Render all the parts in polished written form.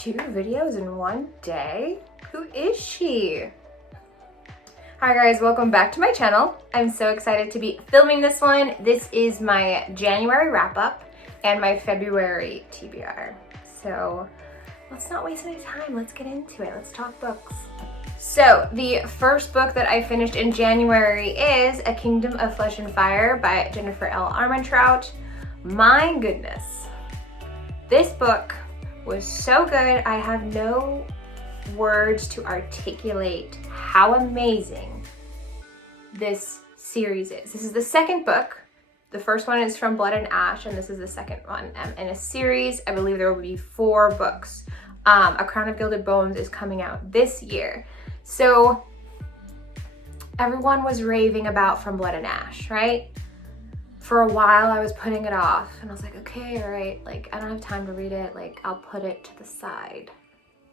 2 videos in one day? Who is she? Hi guys, welcome back to my channel. I'm so excited to be filming this one. This is my January wrap up and my February TBR. So let's not waste any time. Let's get into it. Let's talk books. So the first book that I finished in January is A Kingdom of Flesh and Fire by Jennifer L. Armentrout. My goodness, this book was so good. I have no words to articulate how amazing this series is. This is the second book. The first one is From Blood and Ash, and this is the second one in a series. I believe there will be 4 books. A Crown of Gilded Bones is coming out this year. So everyone was raving about From Blood and Ash, right? For a while I was putting it off and I was like, okay, all right, like I don't have time to read it, like I'll put it to the side.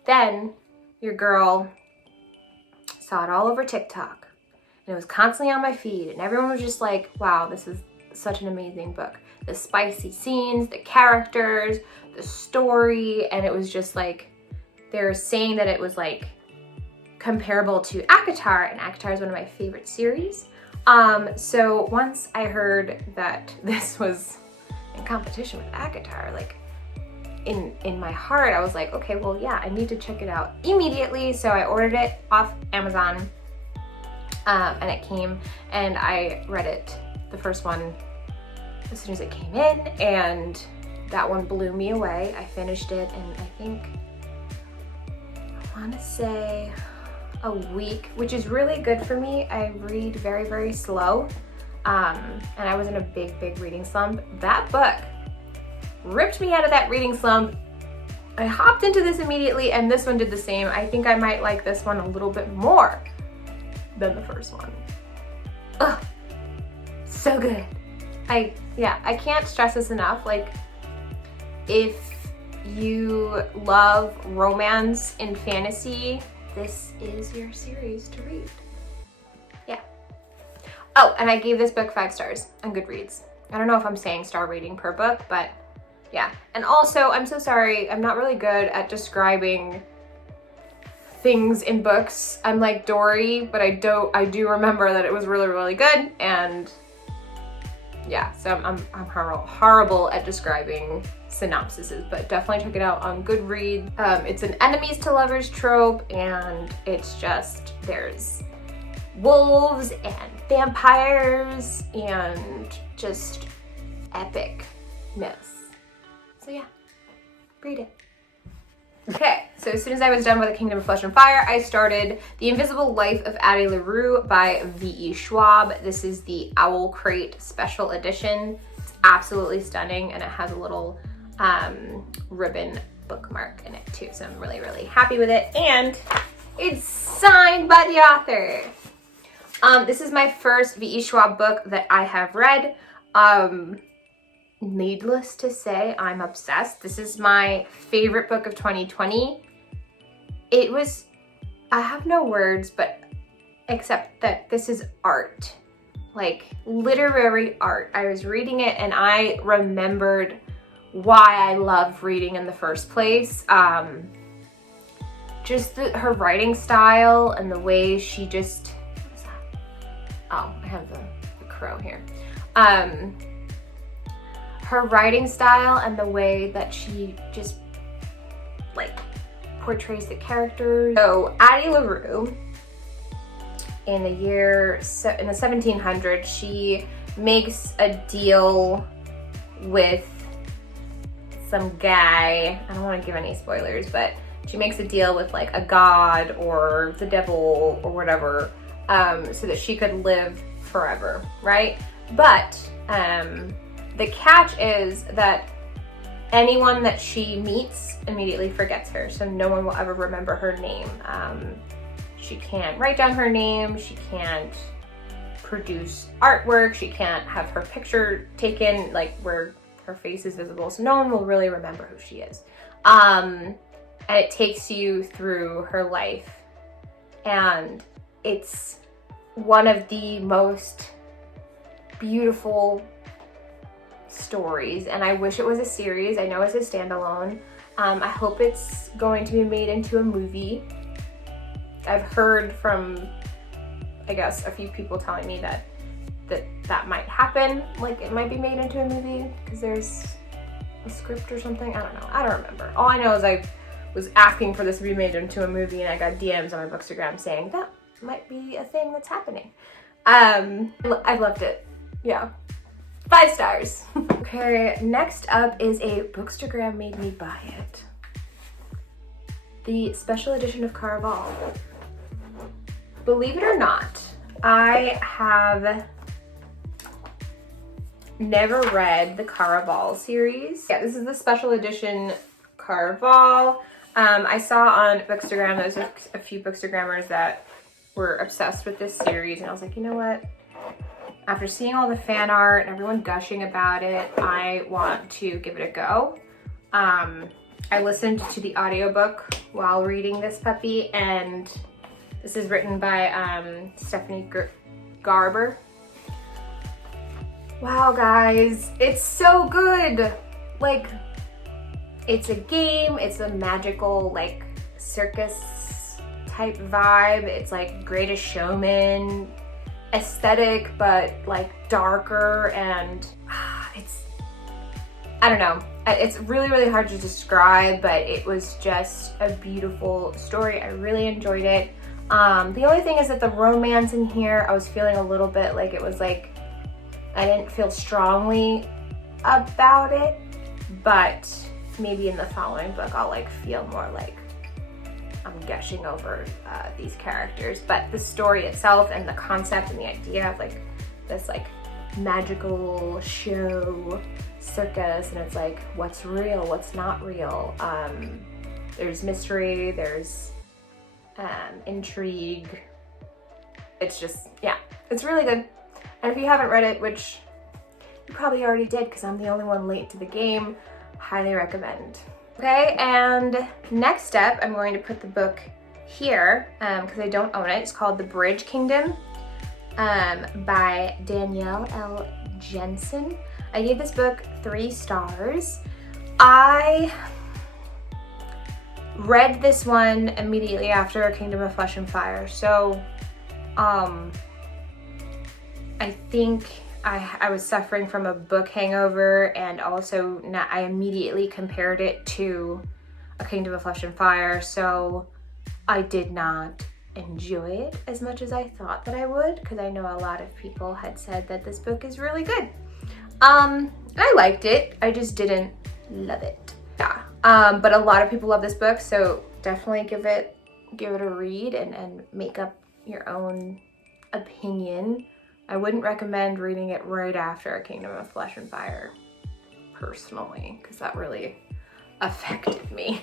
Then your girl saw it all over TikTok and it was constantly on my feed and everyone was just like, wow, this is such an amazing book. The spicy scenes, the characters, the story, and it was just like, they were saying that it was like comparable to ACOTAR, and ACOTAR is one of my favorite series. So once I heard that this was in competition with ACOTAR, like in my heart, I was like, okay, well, yeah, I need to check it out immediately. So I ordered it off Amazon, and it came, and I read it, the first one, as soon as it came in, and that one blew me away. I finished it in, I think, I want to say a week, which is really good for me. I read very, very slow, and I was in a big reading slump. That book ripped me out of that reading slump. I hopped into this immediately, and this one did the same. I think I might like this one a little bit more than the first one. Ugh, so good. I can't stress this enough. Like, if you love romance and fantasy, this is your series to read. Yeah. Oh, and I gave this book 5 stars on Goodreads. I don't know if I'm saying star rating per book, but yeah. And also, I'm so sorry, I'm not really good at describing things in books. I'm like Dory, but I do remember that it was really, really good, and yeah, so I'm horrible at describing synopsises, but definitely check it out on Goodreads. It's an enemies to lovers trope, and it's just, there's wolves and vampires and just epicness. So yeah, read it. Okay, so as soon as I was done with A Kingdom of Flesh and Fire, I started The Invisible Life of Addie LaRue by V.E. Schwab. This is the Owl Crate Special Edition. It's absolutely stunning, and it has a little ribbon bookmark in it too, so I'm really, really happy with it, and it's signed by the author. This is my first V.E. Schwab book that I have read. Needless to say, I'm obsessed. This is my favorite book of 2020. It was, I have no words, but except that this is art, like literary art. I was reading it and I remembered why I loved reading in the first place. Just her writing style and the way she just, what is that? Oh, I have the crow here. Her writing style and the way that she just like portrays the characters. So Addie LaRue, in the 1700s, she makes a deal with some guy. I don't want to give any spoilers, but she makes a deal with like a god or the devil or whatever, so that she could live forever, right? But the catch is that anyone that she meets immediately forgets her, so no one will ever remember her name. She can't write down her name, she can't produce artwork, she can't have her picture taken like where her face is visible, so no one will really remember who she is. And it takes you through her life, and it's one of the most beautiful stories, and I wish it was a series. I know it's a standalone, I hope it's going to be made into a movie. I've heard from, I guess, a few people telling me that might happen. Like, it might be made into a movie because there's a script or something. I don't know. I don't remember. All I know is I was asking for this to be made into a movie, and I got DMs on my Bookstagram saying that might be a thing that's happening. I loved it. Yeah. 5 stars. Okay, next up is a Bookstagram made me buy it. The special edition of Caraval. Believe it or not, I have never read the Caraval series. Yeah, this is the special edition Caraval. I saw on Bookstagram, there's a few Bookstagrammers that were obsessed with this series, and I was like, you know what? After seeing all the fan art and everyone gushing about it, I want to give it a go. I listened to the audiobook while reading this puppy, and this is written by Stephanie Garber. Wow, guys, it's so good. Like, it's a game, it's a magical, like, circus type vibe. It's like Greatest Showman aesthetic, but like darker, and I don't know. It's really, really hard to describe, but it was just a beautiful story. I really enjoyed it. The only thing is that the romance in here, I was feeling a little bit like it was like, I didn't feel strongly about it, but maybe in the following book, I'll like feel more like I'm gushing over these characters. But the story itself and the concept and the idea of like this like magical show circus, and it's like what's real, what's not real. There's mystery, there's intrigue. It's just, yeah, it's really good. And if you haven't read it, which you probably already did because I'm the only one late to the game, highly recommend. Okay, and next up, I'm going to put the book here because I don't own it. It's called The Bridge Kingdom by Danielle L. Jensen. I gave this book 3 stars. I read this one immediately after Kingdom of Flesh and Fire, so I think I was suffering from a book hangover, and also I immediately compared it to A Kingdom of Flesh and Fire, so I did not enjoy it as much as I thought that I would, because I know a lot of people had said that this book is really good. I liked it, I just didn't love it. Yeah, but a lot of people love this book, so definitely give it a read and make up your own opinion. I wouldn't recommend reading it right after A Kingdom of Flesh and Fire, personally, because that really affected me.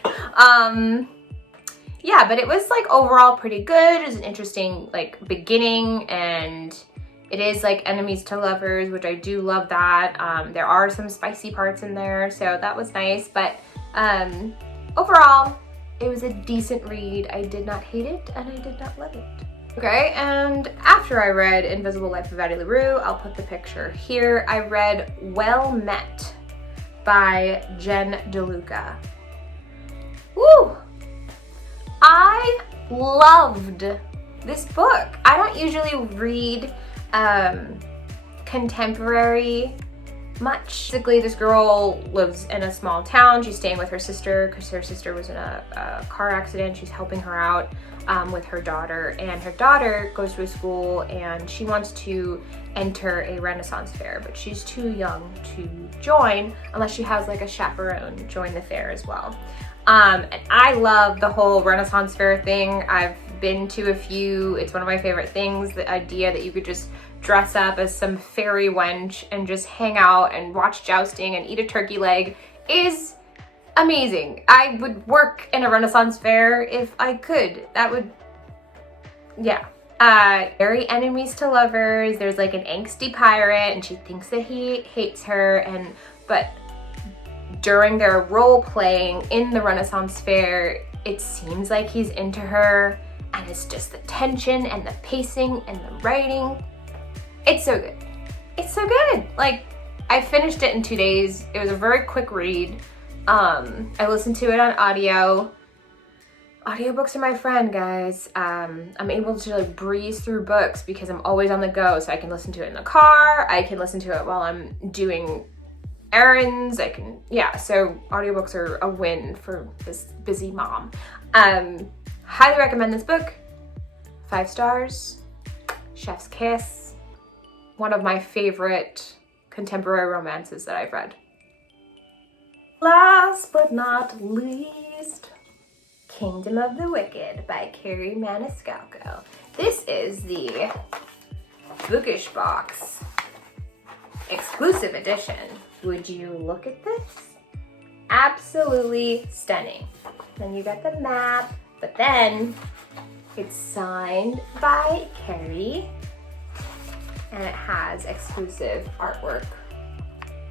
Yeah, but it was like overall pretty good. It was an interesting like beginning, and it is like enemies to lovers, which I do love that. There are some spicy parts in there, so that was nice, but overall, it was a decent read. I did not hate it, and I did not love it. Okay, and after I read Invisible Life of Addie LaRue, I'll put the picture here. I read Well Met by Jen DeLuca. Woo! I loved this book. I don't usually read contemporary much. Basically, this girl lives in a small town. She's staying with her sister because her sister was in a car accident. She's helping her out with her daughter, and her daughter goes to a school and she wants to enter a Renaissance fair, but she's too young to join unless she has like a chaperone join the fair as well. And I love the whole Renaissance fair thing. I've been to a few. It's one of my favorite things. The idea that you could just dress up as some fairy wench and just hang out and watch jousting and eat a turkey leg is amazing. I would work in a Renaissance fair if I could. That would, yeah. Very enemies to lovers. There's like an angsty pirate and she thinks that he hates her, but during their role playing in the Renaissance fair, it seems like he's into her, and it's just the tension and the pacing and the writing. It's so good. It's so good. Like, I finished it in 2 days. It was a very quick read. I listened to it on audio. Audiobooks are my friend, guys. I'm able to like breeze through books because I'm always on the go. So I can listen to it in the car. I can listen to it while I'm doing errands. So audiobooks are a win for this busy mom. Highly recommend this book. 5 stars. Chef's kiss. One of my favorite contemporary romances that I've read. Last but not least, Kingdom of the Wicked by Kerri Maniscalco. This is the Bookish Box exclusive edition. Would you look at this? Absolutely stunning. Then you got the map, but then it's signed by Kerri and it has exclusive artwork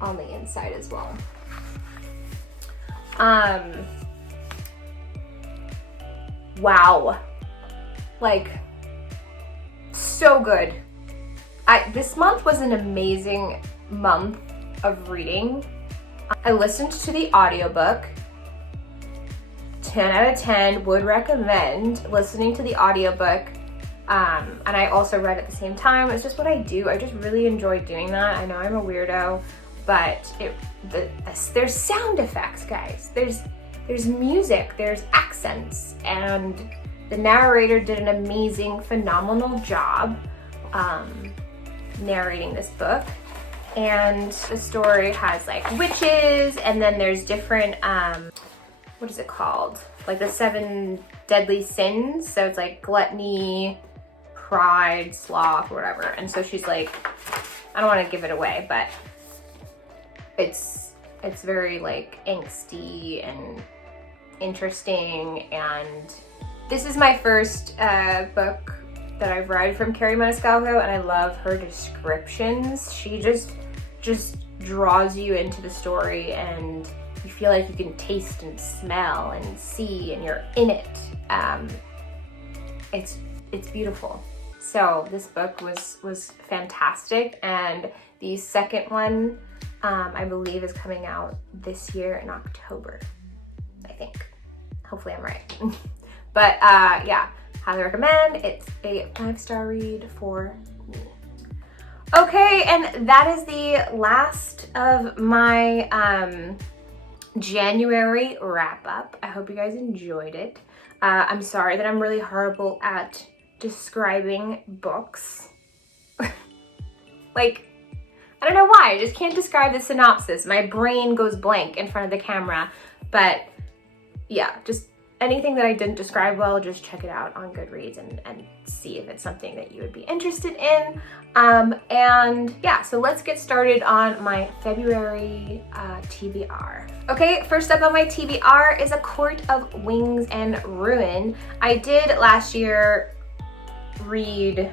on the inside as well. Wow. Like, so good. This month was an amazing month of reading. I listened to the audiobook. 10 out of 10 would recommend listening to the audiobook. And I also read at the same time. It's just what I do. I just really enjoy doing that. I know I'm a weirdo, but there's sound effects, guys. There's music, there's accents, and the narrator did an amazing, phenomenal job narrating this book. And the story has like witches, and then there's different, what is it called? Like the 7 deadly sins. So it's like gluttony, pride, sloth, whatever. And so she's like, I don't want to give it away, but it's very like angsty and interesting. And this is my first book that I've read from Kerri Maniscalco, and I love her descriptions. She just draws you into the story, and you feel like you can taste and smell and see, and you're in it. It's beautiful. So this book was fantastic, and the second one I believe is coming out this year in October, I think. Hopefully I'm right. But yeah, highly recommend. It's a 5-star read for me. Okay, and that is the last of my January wrap up. I hope you guys enjoyed it. I'm sorry that I'm really horrible at describing books. Like, I don't know why, I just can't describe the synopsis. My brain goes blank in front of the camera. But yeah, just anything that I didn't describe well, just check it out on Goodreads and see if it's something that you would be interested in. And yeah, so let's get started on my February TBR. Okay, first up on my TBR is A Court of Wings and Ruin. I did last year read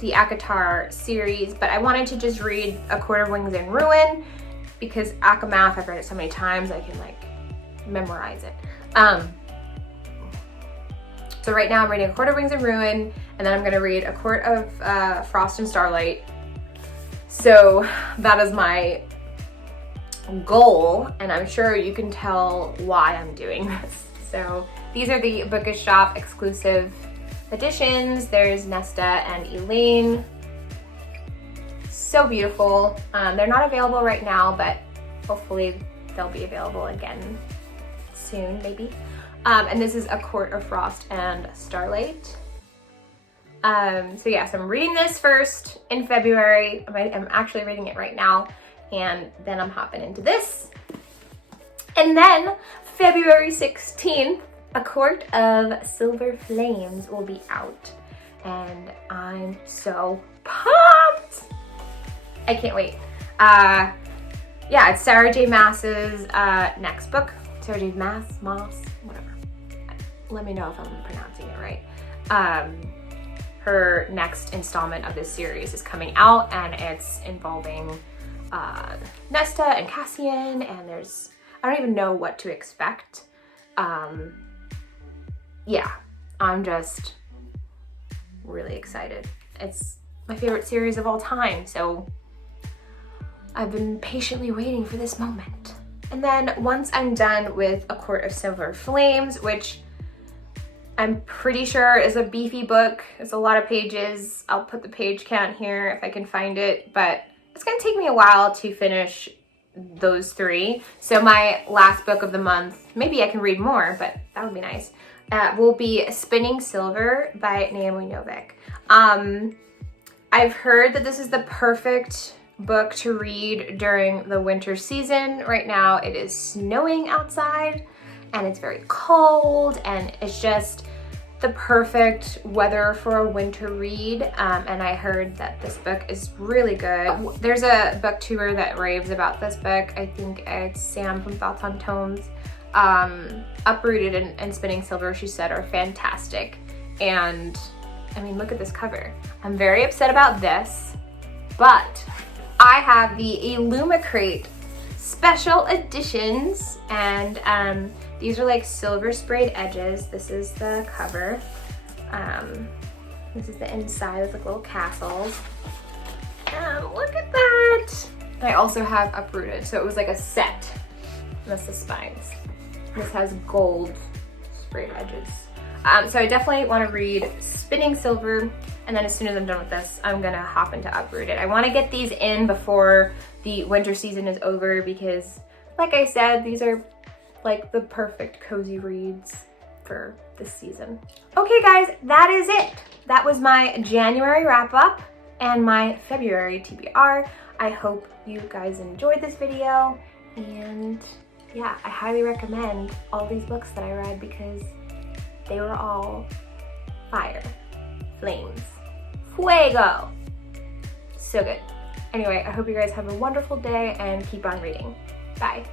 the ACOTAR series, but I wanted to just read A Court of Wings and Ruin because ACOMAF, I've read it so many times, I can like memorize it. So right now I'm reading A Court of Wings and Ruin, and then I'm gonna read A Court of Frost and Starlight. So that is my goal, and I'm sure you can tell why I'm doing this. So these are the Bookish Shop exclusive editions. There's Nesta and Elaine. So beautiful. They're not available right now, but hopefully they'll be available again soon, maybe. And this is A Court of Frost and Starlight. So yes, I'm reading this first in February. I'm actually reading it right now, and then I'm hopping into this. And then February 16th, A Court of Silver Flames will be out, and I'm so pumped. I can't wait. Yeah, it's Sarah J. Maas's next book. Sarah J. Maas, whatever. Let me know if I'm pronouncing it right. Her next installment of this series is coming out, and it's involving Nesta and Cassian, and I don't even know what to expect. Yeah, I'm just really excited. It's my favorite series of all time, so I've been patiently waiting for this moment. And then once I'm done with A Court of Silver Flames, which I'm pretty sure is a beefy book. It's a lot of pages. I'll put the page count here if I can find it, but it's gonna take me a while to finish those 3. So my last book of the month, maybe I can read more, but that would be nice, will be Spinning Silver by Naomi Novik. I've heard that this is the perfect book to read during the winter season. Right now it is snowing outside and it's very cold, and it's just the perfect weather for a winter read. And I heard that this book is really good. There's a booktuber that raves about this book. I think it's Sam from Thoughts on Tomes. Uprooted and Spinning Silver, she said, are fantastic. And I mean, look at this cover. I'm very upset about this, but I have the Illumicrate special editions, and these are like silver sprayed edges. This is the cover. This is the inside. It's like little castles. Look at that. I also have Uprooted, so it was like a set. And that's the spines. This has gold sprayed edges. So I definitely want to read Spinning Silver, and then as soon as I'm done with this, I'm gonna hop into Uprooted. I want to get these in before the winter season is over because, like I said, these are like the perfect cozy reads for this season. Okay guys, that is it. That was my January wrap up and my February TBR. I hope you guys enjoyed this video, and yeah, I highly recommend all these books that I read because they were all fire, flames, fuego. So good. Anyway, I hope you guys have a wonderful day and keep on reading. Bye.